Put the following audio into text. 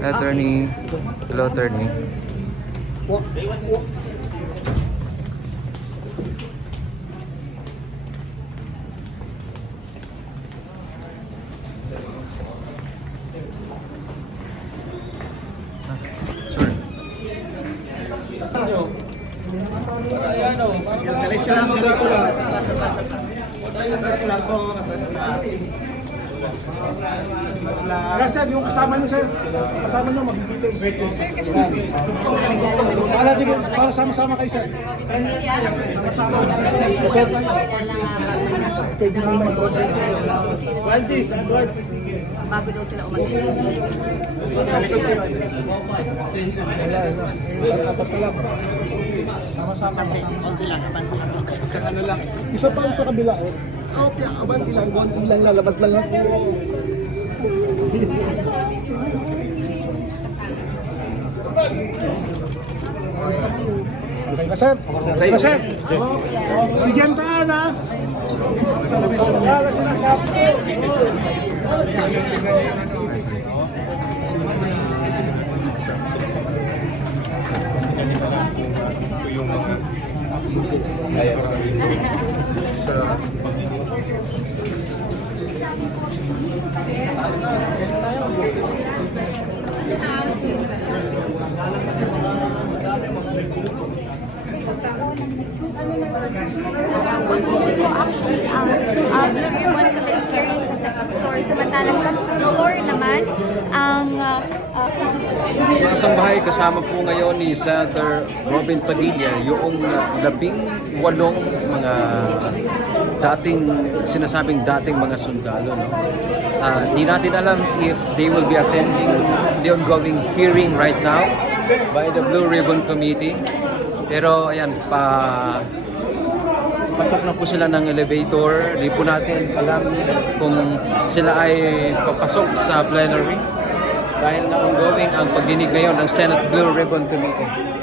Attorney. Hello, attorney. Sorry. Diretso lang dito. Atras lang po, atras lang. Atras lang. Sir, yung kasama niyo, sir. Kasama niyo, mag-meeting. Para sama-sama kayo, sir. Pwede naman mag-doon, sir. Francis, bago daw sila umalis. Dapat pala. Sama-sama. Konti lang, abanti lang. Isang ano lang. Isa pa sa kabila, eh. Okay, abanti lang. Konti lang, lalabas lang. Okay na, sir. Okay na, sir. Bigyan taan, ha? Actually, Blue Ribbon Committee hearing sa second floor. Samantalang sa floor naman, ang Mga kasangbahay, kasama po ngayon ni Senator Robin Padilla yung 18 mga sinasabing dating mga sundalo. No? Di natin alam if they will be attending the ongoing hearing right now by the Blue Ribbon Committee. Pero ayan, pasok na po sila ng elevator. Di po natin alam kung sila ay papasok sa plenary dahil na ongoing ang pagdinig ngayon ng Senate Blue Ribbon Committee.